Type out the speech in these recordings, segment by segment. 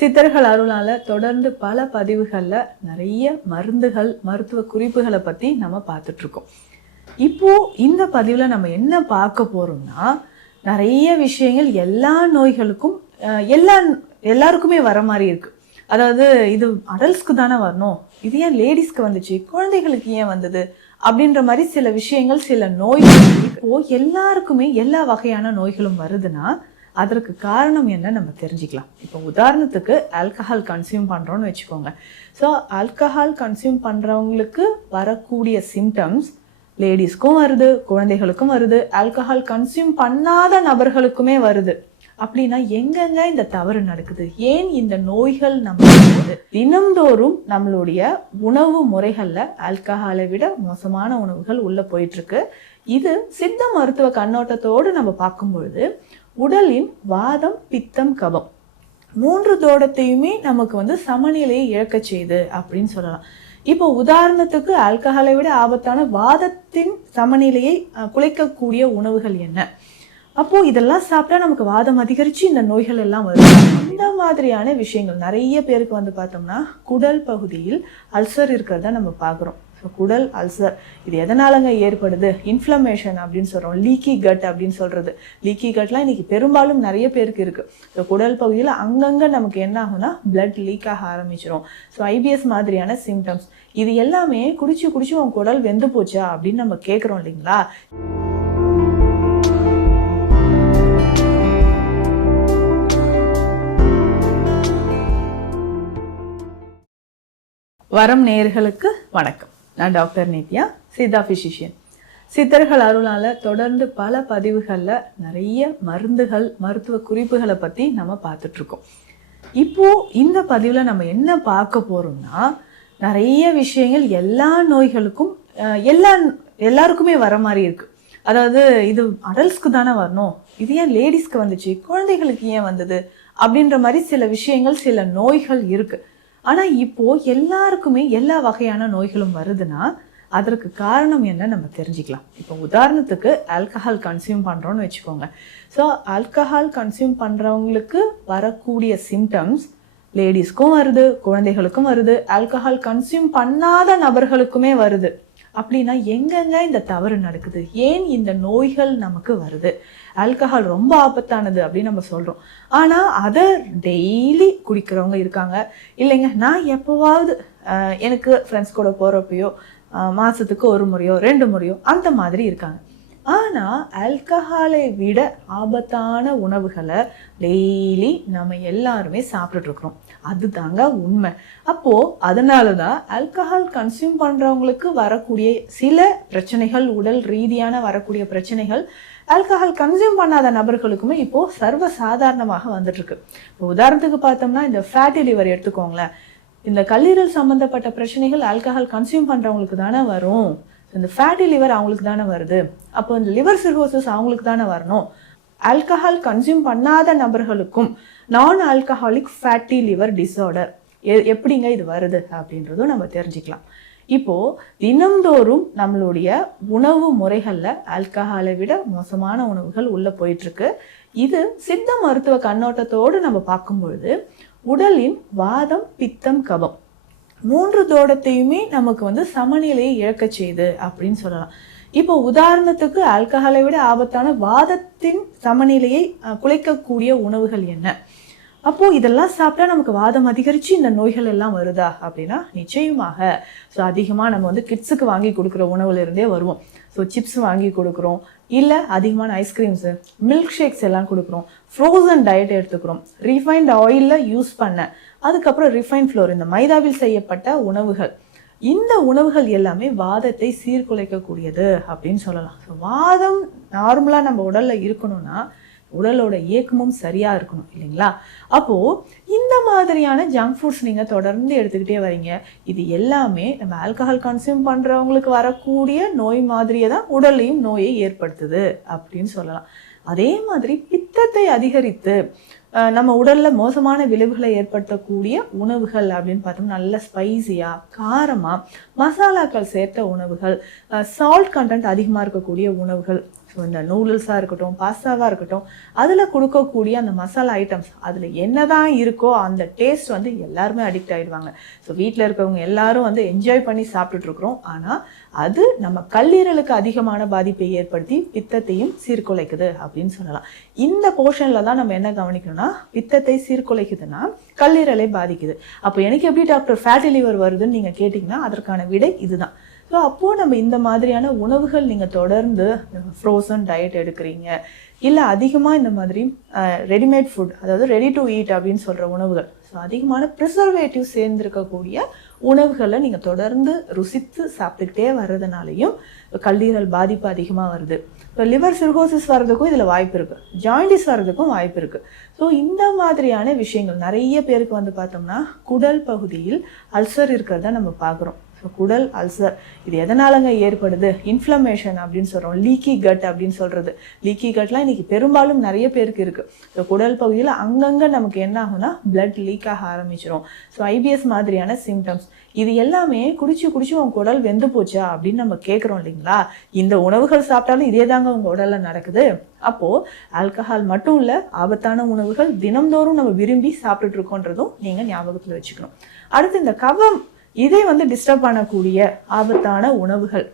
சித்தர்கள் அருளால தொடர்ந்து பல பதிவுகள்ல நிறைய மருந்துகள், மருத்துவ குறிப்புகளை பத்தி நம்ம பார்த்துட்டு இருக்கோம். இப்போ இந்த பதிவுல நம்ம என்ன பார்க்க போறோம்னா, நிறைய விஷயங்கள் எல்லா நோய்களுக்கும் எல்லாருக்குமே வர மாதிரி இருக்கு. அதாவது இது அடல்ட்ஸ்க்கு தானே வரணும், இது ஏன் லேடிஸ்க்கு வந்துச்சு, குழந்தைகளுக்கு ஏன் வந்தது அப்படின்ற மாதிரி சில விஷயங்கள், சில நோய்கள். இப்போ எல்லாருக்குமே எல்லா வகையான நோய்களும் வருதுன்னா அதற்கு காரணம் என்ன நம்ம தெரிஞ்சுக்கலாம். இப்போ உதாரணத்துக்கு ஆல்கஹால் கன்சியூம் பண்ணுறோன்னு வச்சுக்கோங்க. ஸோ ஆல்கஹால் கன்சியூம் பண்ணுறவங்களுக்கு வரக்கூடிய சிம்டம்ஸ் லேடிஸ்க்கும் வருது, குழந்தைகளுக்கும் வருது, ஆல்கஹால் கன்சியூம் பண்ணாத நபர்களுக்குமே வருது. அப்படின்னா எங்கெங்க இந்த தவறு நடக்குது, ஏன் இந்த நோய்கள் நம்ம தினம்தோறும் நம்மளுடைய உணவு முறைகள்ல ஆல்கஹாலை விட மோசமான உணவுகள் உள்ள போயிட்டு இருக்கு. இது சித்த மருத்துவ கண்ணோட்டத்தோடு நம்ம பார்க்கும் பொழுது உடலின் வாதம், பித்தம், கபம் 3 தோடத்தையுமே நமக்கு சமநிலையை இழக்க செய்யுது அப்படின்னு சொல்லலாம். இப்போ உதாரணத்துக்கு ஆல்கஹாலை விட ஆபத்தான வாதத்தின் சமநிலையை குலைக்கக்கூடிய உணவுகள் என்ன? அப்போ இதெல்லாம் சாப்பிட்டா நமக்கு வாதம் அதிகரிச்சு இந்த நோய்கள் எல்லாம் வரும். இந்த மாதிரியான விஷயங்கள் நிறைய பேருக்கு பார்த்தோம்னா குடல் பகுதியில் அல்சர் இருக்கிறத நம்ம பார்க்குறோம். குடல் அல்சர் இது எதனாலங்க ஏற்படுது? இன்ஃப்ளமேஷன் அப்படின்னு சொல்றோம், லீக்கி கட் அப்படின்னு சொல்றது. லீக்கி கட்லாம் இன்னைக்கு பெரும்பாலும் நிறைய பேருக்கு இருக்கு. ஸோ குடல் பகுதியில் அங்கங்க நமக்கு என்ன ஆகும்னா பிளட் லீக் ஆக ஆரம்பிச்சிடும். ஸோ ஐபிஎஸ் மாதிரியான சிம்டம்ஸ் இது எல்லாமே குடிச்சு உன் குடல் வெந்து போச்சா அப்படின்னு நம்ம கேட்குறோம் இல்லைங்களா? வரம் நேயர்களுக்கு வணக்கம். நான் டாக்டர் நித்யா, சித்தா பிசிஷியன். சித்தர்கள் அருளால தொடர்ந்து பல பதிவுகள்ல நிறைய மருந்துகள், மருத்துவ குறிப்புகளை பத்தி நம்ம பார்த்துட்டு இருக்கோம். இப்போ இந்த பதிவுல நம்ம என்ன பார்க்க போறோம்னா, நிறைய விஷயங்கள் எல்லா நோய்களுக்கும் எல்லாருக்குமே வர மாதிரி இருக்கு. அதாவது இது அடல்ட்ஸ்க்கு தானே வரணும், இது ஏன் லேடிஸ்க்கு வந்துச்சு, குழந்தைகளுக்கு ஏன் வந்தது அப்படின்ற மாதிரி சில விஷயங்கள், சில நோய்கள் இருக்கு. ஆனா இப்போ எல்லாருக்குமே எல்லா வகையான நோய்களும் வருதுன்னா அதற்கு காரணம் என்ன நம்ம தெரிஞ்சுக்கலாம். இப்போ உதாரணத்துக்கு ஆல்கஹால் கன்சியூம் பண்றோம்னு வச்சுக்கோங்க. ஸோ ஆல்கஹால் கன்சியூம் பண்றவங்களுக்கு வரக்கூடிய சிம்டம்ஸ் லேடிஸ்க்கும் வருது, குழந்தைகளுக்கும் வருது, ஆல்கஹால் கன்சியூம் பண்ணாத நபர்களுக்குமே வருது. அப்படின்னா எங்கெங்க இந்த தவறு நடக்குது, ஏன் இந்த நோய்கள் நமக்கு வருது? ஆல்கஹால் ரொம்ப ஆபத்தானது அப்படின்னு நம்ம சொல்றோம். ஆனா அதை டெய்லி குடிக்கிறவங்க இருக்காங்க. இல்லைங்க நான் எப்போவாவது எனக்கு ஃப்ரெண்ட்ஸ் கூட போறப்பயோ மாசத்துக்கு 1 முறையோ 2 முறையோ அந்த மாதிரி இருக்காங்க. ஆனா ஆல்கஹாலை விட ஆபத்தான உணவுகளை டெய்லி நம்ம எல்லாருமே சாப்பிட்டுட்டு இருக்கிறோம். அதுதாங்க உண்மை. அப்போ அதனாலதான் ஆல்கஹால் கன்சியூம் பண்றவங்களுக்கு வரக்கூடிய சில பிரச்சனைகள், உடல் ரீதியான வரக்கூடிய பிரச்சனைகள் ஆல்கஹால் கன்சியூம் பண்ணாத நபர்களுக்குமே இப்போ சர்வ சாதாரணமாக வந்துட்டு இருக்கு. இப்போ உதாரணத்துக்கு பார்த்தோம்னா இந்த ஃபேட்டி லிவர் எடுத்துக்கோங்களேன். இந்த கல்லீரல் சம்பந்தப்பட்ட பிரச்சனைகள் ஆல்கஹால் கன்சியூம் பண்றவங்களுக்கு தானே வரும். இந்த ஃபேட்டி லிவர் அவங்களுக்கு தானே வருது. அப்போ இந்த லிவர் சிர்ஹோசிஸ் அவங்களுக்கு தானே வரணும். ஆல்கஹால் கன்சியூம் பண்ணாத நபர்களுக்கும் நான் ஆல்கஹாலிக் ஃபேட்டி லிவர் டிஸார்டர் எப்படிங்க இது வருது அப்படின்றதும் நம்ம தெரிஞ்சுக்கலாம். இப்போ தினம்தோறும் நம்மளுடைய உணவு முறைகள்ல ஆல்கஹாலை விட மோசமான உணவுகள் உள்ள போயிட்டு இருக்கு. இது சித்த மருத்துவ கண்ணோட்டத்தோடு நம்ம பார்க்கும் பொழுது உடலின் வாதம், பித்தம், கபம் 3 தோடத்தையுமே நமக்கு சமநிலையை இழக்க செய்யுது அப்படின்னு சொல்லலாம். இப்போ உதாரணத்துக்கு ஆல்கஹாலை விட ஆபத்தான வாதத்தின் சமநிலையை குலைக்கக்கூடிய உணவுகள் என்ன? அப்போ இதெல்லாம் சாப்பிட்டா நமக்கு வாதம் அதிகரிச்சு இந்த நோய்கள் எல்லாம் வருதா அப்படின்னா நிச்சயமாக. ஸோ அதிகமாக நம்ம கிட்ஸுக்கு வாங்கி கொடுக்குற உணவுல இருந்தே வருவோம். ஸோ சிப்ஸ் வாங்கி கொடுக்குறோம், இல்லை அதிகமான ஐஸ்கிரீம்ஸு, மில்க் ஷேக்ஸ் எல்லாம் கொடுக்குறோம், ஃப்ரோசன் டயட் எடுத்துக்கிறோம், ரிஃபைன்ட் ஆயிலில் யூஸ் பண்ண, அதுக்கப்புறம் ரிஃபைன் ஃப்ளோர், இந்த மைதாவில் செய்யப்பட்ட உணவுகள். இந்த உணவுகள் எல்லாமே வாதத்தை சீர்குலைக்கக்கூடியது அப்படின்னு சொல்லலாம். ஸோ வாதம் நார்மலாக நம்ம உடல்ல இருக்கணும்னா உடலோட இயக்கமும் சரியா இருக்கணும் இல்லைங்களா? அப்போ இந்த மாதிரியான ஜங்க் ஃபுட்ஸ் நீங்க தொடர்ந்து எடுத்துக்கிட்டே வரீங்க. இது எல்லாமே நம்ம ஆல்கஹால் கன்சியூம் பண்றவங்களுக்கு வரக்கூடிய நோய் மாதிரியே தான் உடல்லையும் நோயை ஏற்படுத்துது அப்படின்னு சொல்லலாம். அதே மாதிரி பித்தத்தை அதிகரித்து நம்ம உடல்ல மோசமான விளைவுகளை ஏற்படுத்தக்கூடிய உணவுகள் அப்படின்னு பார்த்தோம்னா நல்ல ஸ்பைசியா, காரமா, மசாலாக்கள் சேர்த்த உணவுகள், சால்ட் கண்டென்ட் அதிகமாக இருக்கக்கூடிய உணவுகள், ஸோ இந்த நூடுல்ஸாக இருக்கட்டும், பாஸ்தாவாக இருக்கட்டும், அதில் கொடுக்கக்கூடிய அந்த மசாலா ஐட்டம்ஸ் அதில் என்ன தான் இருக்கோ அந்த டேஸ்ட் வந்து எல்லாருமே அடிக்ட் ஆகிடுவாங்க. ஸோ வீட்டில் இருக்கவங்க எல்லாரும் வந்து என்ஜாய் பண்ணி சாப்பிட்டுட்ருக்குறோம். ஆனால் அது நம்ம கல்லீரலுக்கு அதிகமான பாதிப்பை ஏற்படுத்தி பித்தத்தையும் சீர்குலைக்குது அப்படின்னு சொல்லலாம். இந்த போர்ஷனில் தான் நம்ம என்ன கவனிக்கணும்னா, பித்தத்தை சீர்குலைக்குதுன்னா கல்லீரலை பாதிக்குது. அப்போ எனக்கு எப்படி டாக்டர் ஃபேட்டி லிவர் வருதுன்னு நீங்கள் கேட்டிங்கன்னா அதற்கான விடை இதுதான். ஸோ அப்போது நம்ம இந்த மாதிரியான உணவுகள் நீங்கள் தொடர்ந்து ஃப்ரோசன் டயட் எடுக்கிறீங்க, இல்லை அதிகமாக இந்த மாதிரி ரெடிமேட் ஃபுட், அதாவது ரெடி டு ஈட் அப்படின்னு சொல்கிற உணவுகள், ஸோ அதிகமான ப்ரிசர்வேட்டிவ் சேர்ந்துருக்கக்கூடிய உணவுகளை நீங்கள் தொடர்ந்து ருசித்து சாப்பிட்டுக்கிட்டே வர்றதுனாலையும் கல்லீரல் பாதிப்பு அதிகமாக வருது. இப்போ லிவர் சிர்கோசிஸ் வர்றதுக்கும் இதில் வாய்ப்பு இருக்குது, ஜாயிண்டிஸ் வர்றதுக்கும் வாய்ப்பு இருக்குது. ஸோ இந்த மாதிரியான விஷயங்கள் நிறைய பேருக்கு வந்து பார்த்தோம்னா குடல் பகுதியில் அல்சர் இருக்கிறத நம்ம பார்க்குறோம். ஸோ குடல் அல்சர் இது எதனாலங்க ஏற்படுது? இன்ஃப்ளமேஷன் அப்படின்னு சொல்கிறோம், லீக்கி கட் அப்படின்னு சொல்கிறது. லீக்கி கட்லாம் இன்றைக்கி பெரும்பாலும் நிறைய பேருக்கு இருக்குது. ஸோ குடல் பகுதியில் அங்கங்கே நமக்கு என்ன ஆகும்னா பிளட் லீக் ஆக ஆரம்பிச்சிடும். ஸோ ஐபிஎஸ் மாதிரியான சிம்டம்ஸ் இது எல்லாமே குடிச்சு உங்கள் குடல் வெந்து போச்சா அப்படின்னு நம்ம கேட்குறோம் இல்லைங்களா? இந்த உணவுகள் சாப்பிட்டாலும் இதே தாங்க உங்கள் உடலில் நடக்குது. அப்போது ஆல்கஹால் மட்டும் இல்லை, ஆபத்தான உணவுகள் தினம்தோறும் நம்ம விரும்பி சாப்பிட்டுட்டு இருக்கோன்றதும் நீங்கள் ஞாபகத்தில் வச்சுக்கணும். அடுத்து இந்த கபம் இதை வந்து டிஸ்டர்ப் பண்ணக்கூடிய ஆபத்தான உணவுகள்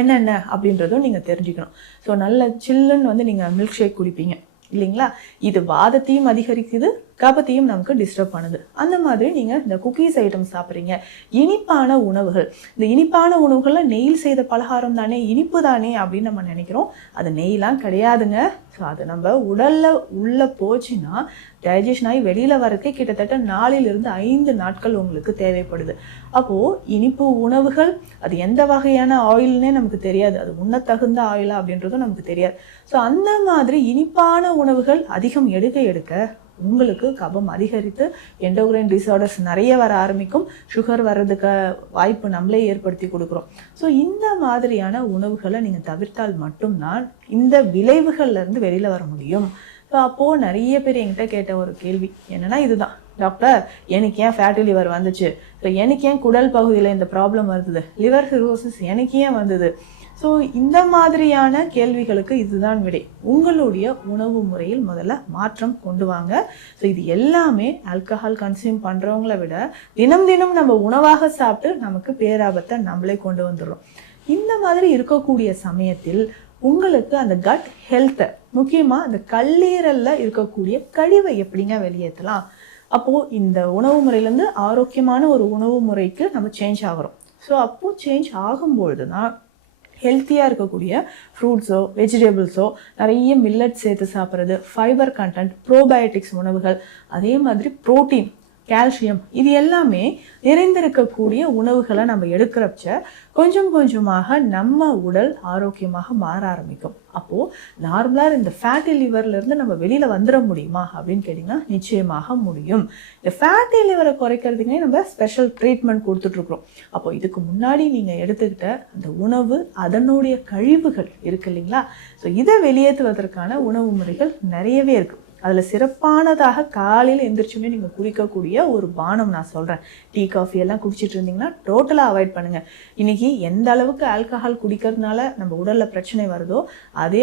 என்னென்ன அப்படின்றதும் நீங்கள் தெரிஞ்சுக்கணும். ஸோ நல்ல சில்லுன்னு வந்து நீங்கள் மில்க் ஷேக் குடிப்பீங்க இல்லைங்களா? இது வாதத்தையும் அதிகரிக்குது, கபத்தையும் நமக்கு டிஸ்டர்ப் பண்ணுது. அந்த மாதிரி நீங்கள் இந்த குக்கீஸ் ஐட்டம் சாப்பிட்றீங்க, இனிப்பான உணவுகள், இந்த இனிப்பான உணவுகளில் நெய் செய்த பலகாரம் தானே, இனிப்பு தானே அப்படின்னு நம்ம நினைக்கிறோம். அது நெய்லாம் கிடையாதுங்க. ஸோ அது நம்ம உடலில் உள்ளே போச்சுன்னா டைஜஷன் ஆகி வெளியில் வரக்கே கிட்டத்தட்ட 4 to 5 நாட்கள் உங்களுக்கு தேவைப்படுது. அப்போது இனிப்பு உணவுகள் அது எந்த வகையான ஆயில்னே நமக்கு தெரியாது, அது உண்ணத்தகுந்த ஆயிலா அப்படின்றதும் நமக்கு தெரியாது. ஸோ அந்த மாதிரி இனிப்பான உணவுகள் அதிகம் எடுக்க உங்களுக்கு கபம் அதிகரித்து எண்டோக்ரைன் டிசார்டர்ஸ் நிறைய வர ஆரம்பிக்கும். சுகர் வர்றதுக்கு வாய்ப்பு நம்மளே ஏற்படுத்தி கொடுக்குறோம். ஸோ இந்த மாதிரியான உணவுகளை நீங்கள் தவிர்த்தால் மட்டும்தான் இந்த விளைவுகள்லேருந்து வெளியில் வர முடியும். ஸோ அப்போது நிறைய பேர் என்கிட்ட கேட்ட ஒரு கேள்வி என்னென்னா இதுதான், டாக்டர் எனக்கு ஏன் ஃபேட்டி லிவர் வந்துச்சு, ஸோ எனக்கு ஏன் குடல் பகுதியில் இந்த ப்ராப்ளம் வருது, லிவர் சிர்ரோசிஸ் எனக்கு ஏன் வந்தது? ஸோ இந்த மாதிரியான கேள்விகளுக்கு இதுதான் விடை. உங்களுடைய உணவு முறையில் முதல்ல மாற்றம் கொண்டு வாங்க. ஸோ இது எல்லாமே ஆல்கஹால் கன்சியூம் பண்ணுறவங்கள விட தினம் நம்ம உணவாக சாப்பிட்டு நமக்கு பேராபத்தை நம்மளே கொண்டு வந்துடுறோம். இந்த மாதிரி இருக்கக்கூடிய சமயத்தில் உங்களுக்கு அந்த கட் ஹெல்த்தை, முக்கியமாக அந்த கல்லீரலில் இருக்கக்கூடிய கழிவை எப்படிங்க வெளியேற்றலாம்? அப்போது இந்த உணவு முறையிலேருந்து ஆரோக்கியமான ஒரு உணவு முறைக்கு நம்ம சேஞ்ச் ஆகிறோம். ஸோ அப்போது சேஞ்ச் ஆகும்பொழுது தான் ஹெல்த்தியாக இருக்கக்கூடிய ஃப்ரூட்ஸோ வெஜிடபிள்ஸோ நிறைய மில்லட் சேர்த்து சாப்பிட்றது, ஃபைபர் கண்டென்ட், ப்ரோபயோட்டிக்ஸ் உணவுகள், அதே மாதிரி ப்ரோட்டீன், கால்சியம் இது எல்லாமே நிறைந்திருக்கக்கூடிய உணவுகளை நம்ம எடுக்கிறப்ப கொஞ்சமாக நம்ம உடல் ஆரோக்கியமாக மாற ஆரம்பிக்கும். அப்போது நார்மலாக இந்த ஃபேட்டி லிவர்லேருந்து நம்ம வெளியில் வந்துட முடியுமா அப்படின்னு கேட்டிங்கன்னா நிச்சயமாக முடியும். இந்த ஃபேட்டி லிவரை குறைக்கிறதுக்கே நம்ம ஸ்பெஷல் ட்ரீட்மெண்ட் கொடுத்துட்ருக்குறோம். அப்போது இதுக்கு முன்னாடி நீங்கள் எடுத்துக்கிட்ட அந்த உணவு அதனுடைய கழிவுகள் இருக்குது இல்லைங்களா? ஸோ இதை வெளியேற்றுவதற்கான உணவு முறைகள் நிறையவே இருக்குது. அதில் சிறப்பானதாக காலையில் எந்திரிச்சுமே நீங்கள் குடிக்கக்கூடிய ஒரு பானம் நான் சொல்கிறேன். டீ காஃபி எல்லாம் குடிச்சிட்டு இருந்தீங்கன்னா டோட்டலாக அவாய்ட் பண்ணுங்கள். இன்றைக்கி எந்த அளவுக்கு ஆல்கஹால் குடிக்கிறதுனால நம்ம உடலில் பிரச்சனை வருதோ அதே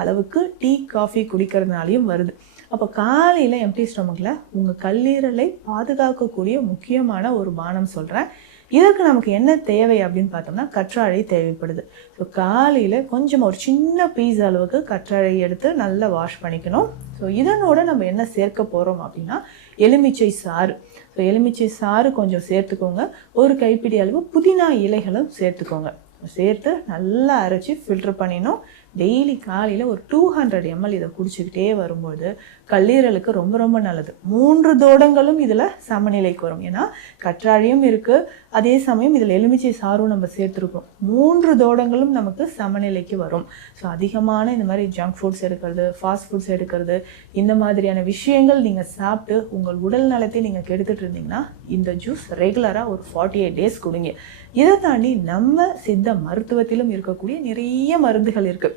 அளவுக்கு டீ காஃபி குடிக்கிறதுனாலையும் வருது. அப்போ காலையில் எம்டி ஸ்டொமக்கில் உங்கள் கல்லீரலை பாதுகாக்கக்கூடிய முக்கியமான ஒரு பானம் சொல்கிறேன். இதற்கு நமக்கு என்ன தேவை அப்படின்னு பார்த்தோம்னா கற்றாழை தேவைப்படுது. ஸோ காலையில் கொஞ்சம் ஒரு சின்ன பீஸ் அளவுக்கு கற்றாழை எடுத்து நல்லா வாஷ் பண்ணிக்கணும். ஸோ இதனோட நம்ம என்ன சேர்க்க போகிறோம் அப்படின்னா எலுமிச்சை சாறு. ஸோ எலுமிச்சை சாறு கொஞ்சம் சேர்த்துக்கோங்க. ஒரு கைப்பிடி அளவு புதினா இலைகளும் சேர்த்துக்கோங்க. சேர்த்து நல்லா அரைச்சி ஃபில்டர் பண்ணிடணும். டெய்லி காலையில் ஒரு 200 ml இதை குடிச்சிக்கிட்டே வரும்போது கல்லீரலுக்கு ரொம்ப நல்லது. 3 தோடங்களும் இதில் சமநிலைக்கு வரும். ஏன்னா கற்றாழையும் இருக்குது, அதே சமயம் இதில் எலுமிச்சை சாரும் நம்ம சேர்த்துருக்கோம். 3 தோடங்களும் நமக்கு சமநிலைக்கு வரும். ஸோ அதிகமான இந்த மாதிரி ஜங்க் ஃபுட்ஸ் எடுக்கிறது, ஃபாஸ்ட் ஃபுட்ஸ் எடுக்கிறது, இந்த மாதிரியான விஷயங்கள் நீங்கள் சாப்பிட்டு உங்கள் உடல் நலத்தை நீங்கள் கெடுத்துட்டு இருந்தீங்கன்னா இந்த ஜூஸ் ரெகுலராக ஒரு 48 days கொடுங்க. இதை தாண்டி நம்ம சித்த மருத்துவத்திலும் இருக்கக்கூடிய நிறைய மருந்துகள் இருக்குது.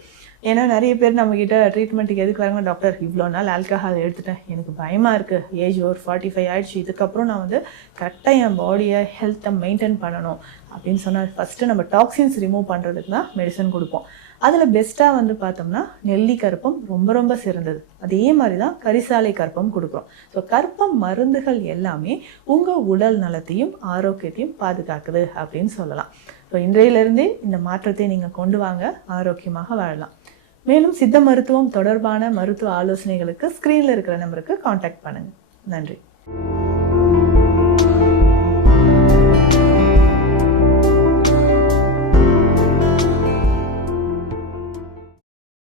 ஏன்னா நிறைய பேர் நம்மக்கிட்ட ட்ரீட்மெண்ட்டுக்கு எதுக்கு வராங்க, டாக்டர் இவ்வளோ நாள் ஆல்கஹால் எடுத்துட்டேன், எனக்கு பயமாக இருக்குது, ஏஜ் ஒரு 45 ஆயிடுச்சு, இதுக்கப்புறம் நான் வந்து கரெக்டாக என் பாடியை ஹெல்த்தை மெயின்டைன் பண்ணணும் அப்படின்னு சொன்னால் ஃபஸ்ட்டு நம்ம டாக்ஸின்ஸ் ரிமூவ் பண்ணுறதுக்கு தான் மெடிசன் கொடுப்போம். அதில் பெஸ்ட்டாக வந்து பார்த்தோம்னா நெல்லி கற்பம் ரொம்ப ரொம்ப சிறந்தது. அதே மாதிரி தான் கரிசாலை கற்பம் கொடுக்குறோம். ஸோ கற்பம் மருந்துகள் எல்லாமே உங்கள் உடல் நலத்தையும் ஆரோக்கியத்தையும் பாதுகாக்குது அப்படின்னு சொல்லலாம். ஸோ இன்றையிலிருந்தே இந்த மாற்றத்தை நீங்கள் கொண்டு வாங்க, ஆரோக்கியமாக வாழலாம். மேலும் சித்த மருத்துவம் தொடர்பான மருத்துவ ஆலோசனைகளுக்கு ஸ்க்ரீனில் இருக்கிற நம்பருக்கு காண்டாக்ட் பண்ணுங்கள். நன்றி.